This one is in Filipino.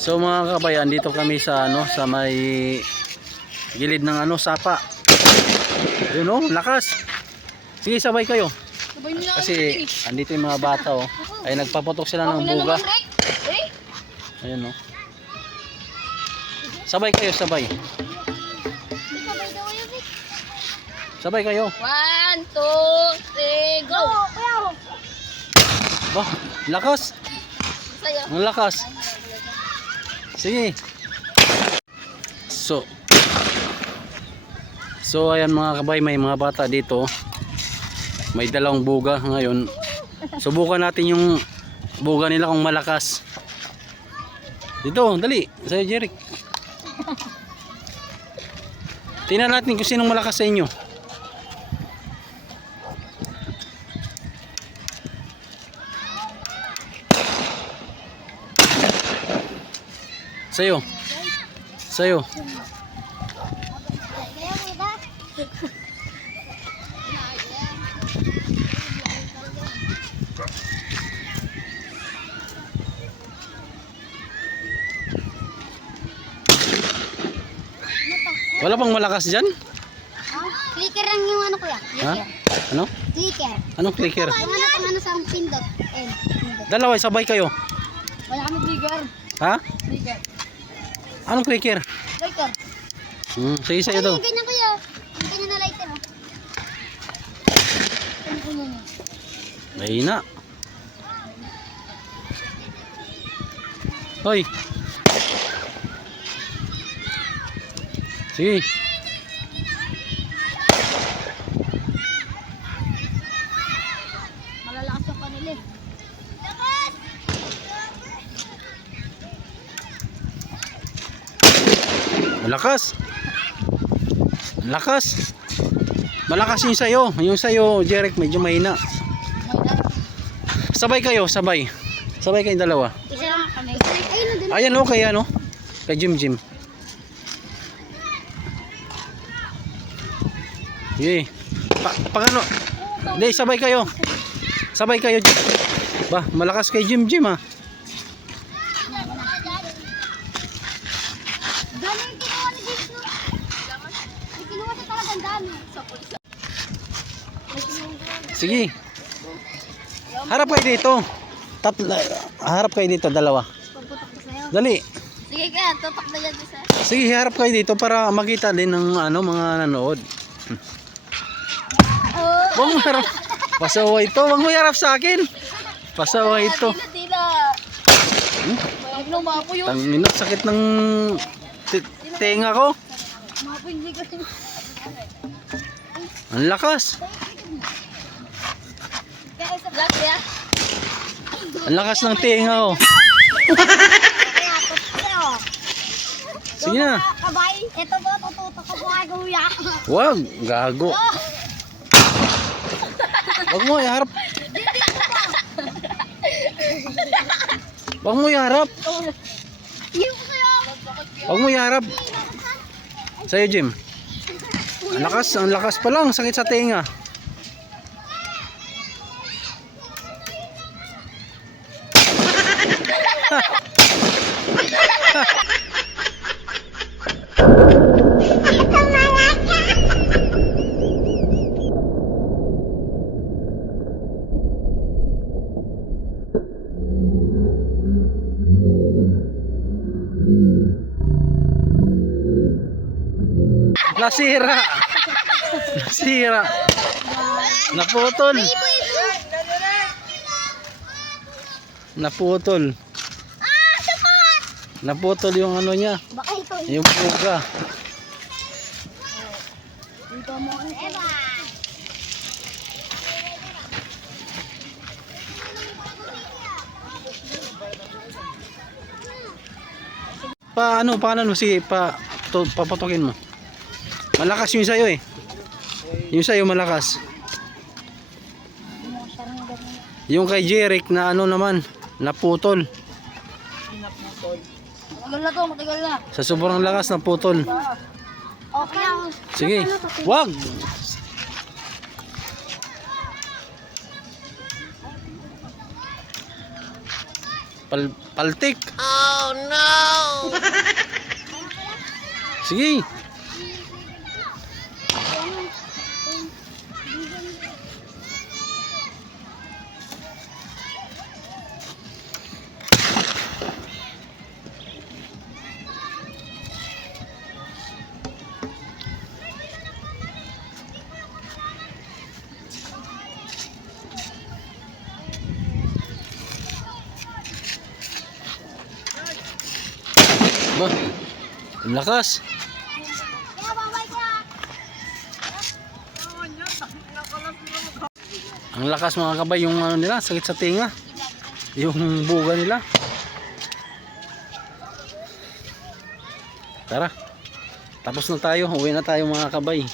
So mga kabayan, dito kami sa sa may gilid ng sapa. Yun lakas. Sige, sabay kayo. Kasi andito yung mga bata ay nagpaputok sila ng buga. Ayun Sabay kayo, sabay. Sabay kayo. 1, 2, 3, go! Bah, lakas. Ang lakas. Sige. So ayan mga kabay, may mga bata dito. May dalawang buga ngayon. Subukan natin yung buga nila kung malakas. Dito, dali. Sa'yo, Jeric. Tingnan natin kung sinong malakas sa inyo. Sa'yo. Sa'yo. Wala pang malakas dyan? Clicker lang yung kuya. Ha? Ano? Clicker. Anong clicker? Yung sa pindot. Dalawa, sabay kayo. Wala kami clicker. Ha? Clicker. Anong clicker? Lighter. Sige sa'yo daw. Ganyan kuya. Ganyan na lighter. Mahina. Hoy. Sige. Malalakas yung kanila eh. Malakas. Malakas. Malakas yung sa'yo. Yung sa'yo, Jeric, medyo mahina. Sabay kayo, sabay. Sabay kayong dalawa. Isa lang kami. Ayan kay kay Jim. Sige. Pagano? Hindi, sabay kayo. Sabay kayo. Bah, malakas kay Jim ha. Dami yung kinuha ni James no? May kinuha siya talagang dami. Sige. Harap kayo dito. Harap kayo dito, dalawa. Pagputok ko sa'yo. Dali. Sige ka, tutok na yan isa. Sige, harap kayo dito para makita din ng mga nanood. Wag mo harap. Pasaway ito. Wag mo harap sa akin. Pasaway ito. Tila. Wag na mapo yun. Tangina, sakit ng tenga ko. Mapo hindi ko. Ang lakas. Kaya sa black ya. Ang lakas ng tenga ko. Sige na. Kabay. Ito ba tututok ko buhay kuya. Wag, gago. Wag mo iharap. Wag mo iharap. Wag mo iharap. Sa'yo, Jim. Ang lakas pa lang, sakit sa tenga. Nasira. Nasira. Naputol. Naputol. Naputol yung niya. Baka ito. Yung puga. Dito mo. Eva. Paano sige papatukin mo. Malakas yung sayo eh. Yung sayo malakas. Yung kay Jeric na naman, naputol. Matagal na to, matagal na. Sa sobrang lakas naputol. Okay. Sige. Wag. Paltik. Oh no! Sige. Ba, ang lakas. Kaya babay ka. Ang lakas mga kabay, yung ano nila, sakit sa tinga. Yung buga nila. Tara. Tapos na tayo, uwi na tayo mga kabay.